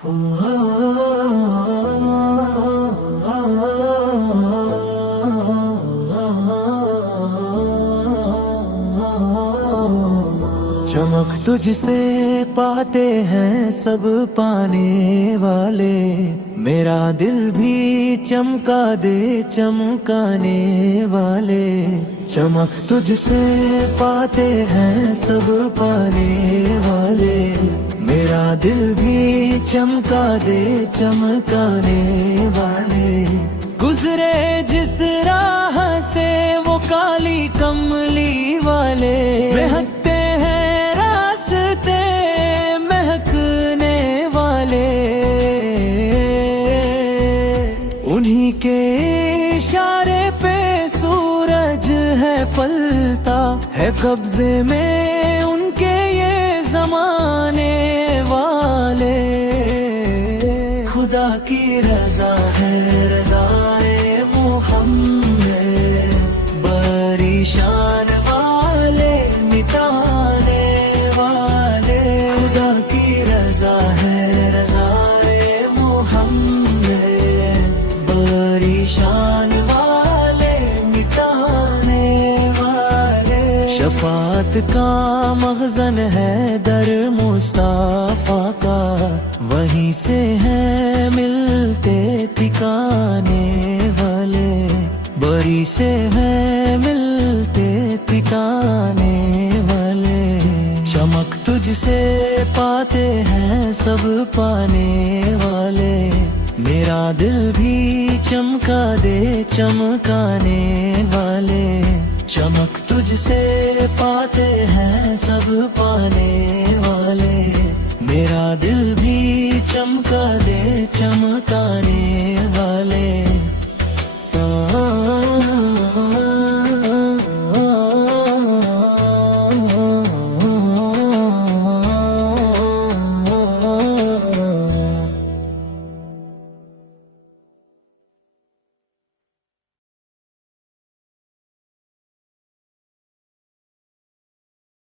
चमक तुझसे पाते हैं सब पाने वाले, मेरा दिल भी चमका दे चमकाने वाले। चमक तुझसे पाते हैं सब पाने वाले, मेरा दिल भी चमका दे चमकाने वाले। गुजरे जिस राह से वो काली कमली वाले, महकते हैं रास्ते महकने वाले। उन्हीं के इशारे पे सूरज है पलता है, कब्जे में उनके ये जमाने वाले। खुदा की रजा है रज़ाए मुहम्मद, बड़ी शान वाले मिटाने वाले। खुदा की रजा है रज़ाए मुहम्मद, बड़ी शान वाले मिटाने वाले। शफात का मखज़न है दर मुस्तफ़ा का, वहीं से है मिलते ठिकाने वाले। बरी से है मिलते ठिकाने वाले। चमक तुझसे पाते हैं सब पाने वाले, मेरा दिल भी चमका दे चमकाने वाले। चमक तुझसे पाते हैं सब पाने वाले, मेरा दिल भी चमका दे चमकाने